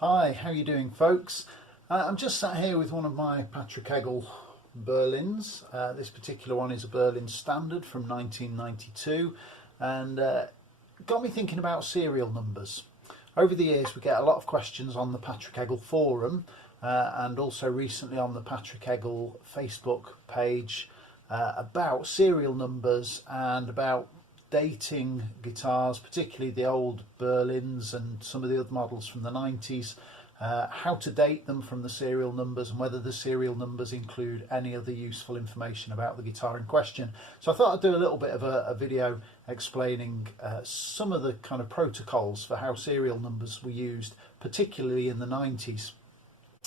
Hi, how you doing folks? I'm just sat here with one of my Patrick Eggle Berlins. This particular one is a Berlin Standard from 1992 and got me thinking about serial numbers. Over the years we get a lot of questions on the Patrick Eggle forum and also recently on the Patrick Eggle Facebook page about serial numbers and about dating guitars, particularly the old Berlins and some of the other models from the 90s, how to date them from the serial numbers and whether the serial numbers include any other useful information about the guitar in question. So I thought I'd do a little bit of a video explaining some of the kind of protocols for how serial numbers were used, particularly in the 90s.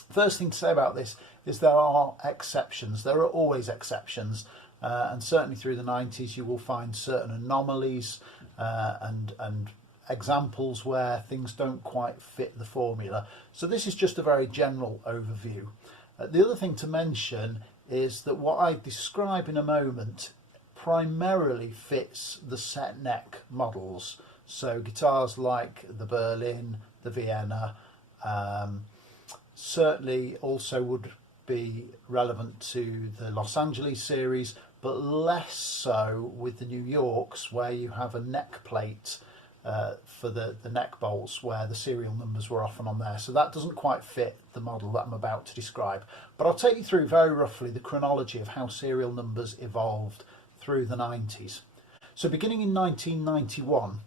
First thing to say about this is there are exceptions. There are always exceptions. And certainly through the 90s you will find certain anomalies and examples where things don't quite fit the formula. So this is just a very general overview. The other thing to mention is that what I describe in a moment primarily fits the set neck models. So guitars like the Berlin, the Vienna, certainly also would be relevant to the Los Angeles series, but less so with the New Yorks, where you have a neck plate for the neck bolts where the serial numbers were often on there. So that doesn't quite fit the model that I'm about to describe. But I'll take you through very roughly the chronology of how serial numbers evolved through the 90s. So beginning in 1991,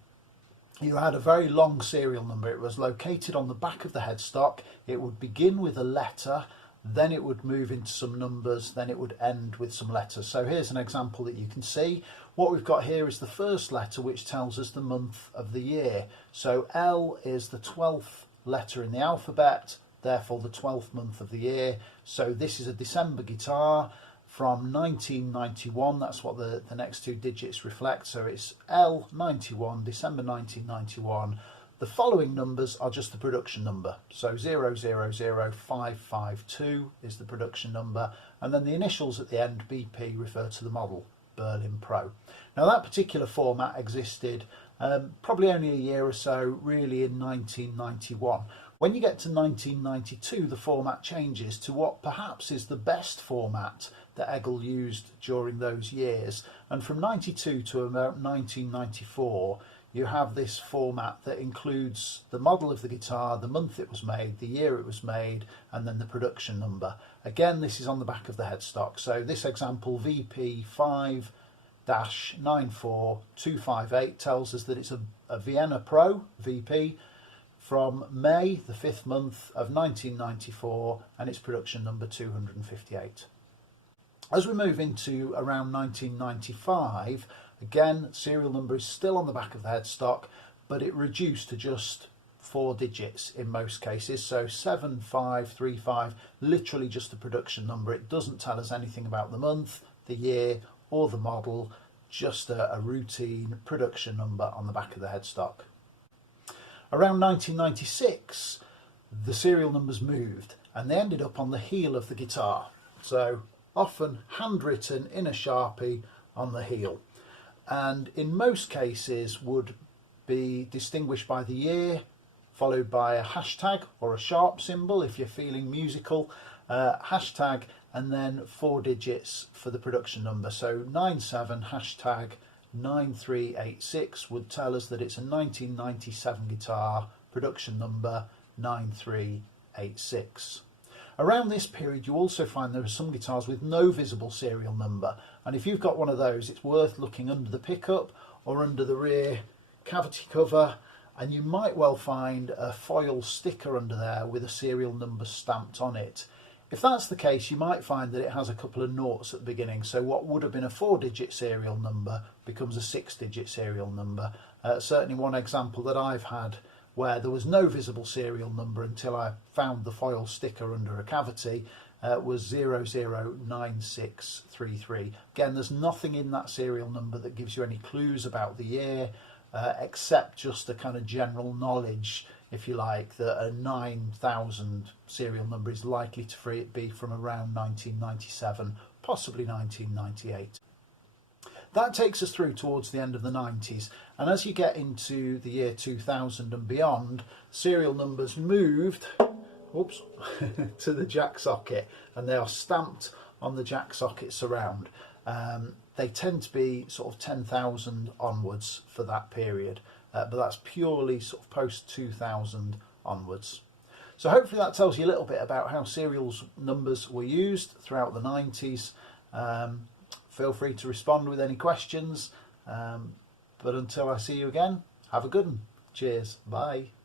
you had a very long serial number. It was located on the back of the headstock. It would begin with a letter, then it would move into some numbers, then it would end with some letters. So here's an example that you can see. What we've got here is the first letter, which tells us the month of the year. So L is the 12th letter in the alphabet, therefore the 12th month of the year. So this is a December guitar from 1991. That's what the next two digits reflect. So it's L91, December 1991. The following numbers are just the production number. So 000552 is the production number, and then the initials at the end, BP, refer to the model, Berlin Pro. Now that particular format existed probably only a year or so, really in 1991. When you get to 1992, the format changes to what perhaps is the best format that Eggle used during those years. And from 92 to about 1994, you have this format that includes the model of the guitar, the month it was made, the year it was made, and then the production number. Again, this is on the back of the headstock. So this example, VP 5-94258, tells us that it's a Vienna Pro VP from May, the 5th month of 1994, and its production number 258. As we move into around 1995, again, serial number is still on the back of the headstock, but it reduced to just 4 digits in most cases. So 7535, literally just the production number. It doesn't tell us anything about the month, the year, or the model, just a routine production number on the back of the headstock. Around 1996, the serial numbers moved and they ended up on the heel of the guitar. So often handwritten in a Sharpie on the heel, and in most cases would be distinguished by the year, followed by a hashtag or a sharp symbol if you're feeling musical, hashtag, and then 4 digits for the production number. So 97 hashtag 9386 would tell us that it's a 1997 guitar, production number 9386. Around this period you also find there are some guitars with no visible serial number, and if you've got one of those, it's worth looking under the pickup or under the rear cavity cover, and you might well find a foil sticker under there with a serial number stamped on it. If that's the case, you might find that it has a couple of noughts at the beginning, so what would have been a 4-digit serial number becomes a 6-digit serial number. Certainly one example that I've had where there was no visible serial number until I found the foil sticker under a cavity was 009633. Again, there's nothing in that serial number that gives you any clues about the year, except just a kind of general knowledge, if you like, that a 9000 serial number is likely to be from around 1997, possibly 1998. that takes us through towards the end of the 90s, and as you get into the year 2000 and beyond, serial numbers moved to the jack socket, and they are stamped on the jack socket surround. They tend to be sort of 10,000 onwards for that period, but that's purely sort of post 2000 onwards. So hopefully that tells you a little bit about how serial numbers were used throughout the 90s. Feel free to respond with any questions, but until I see you again, have a good one. Cheers, bye.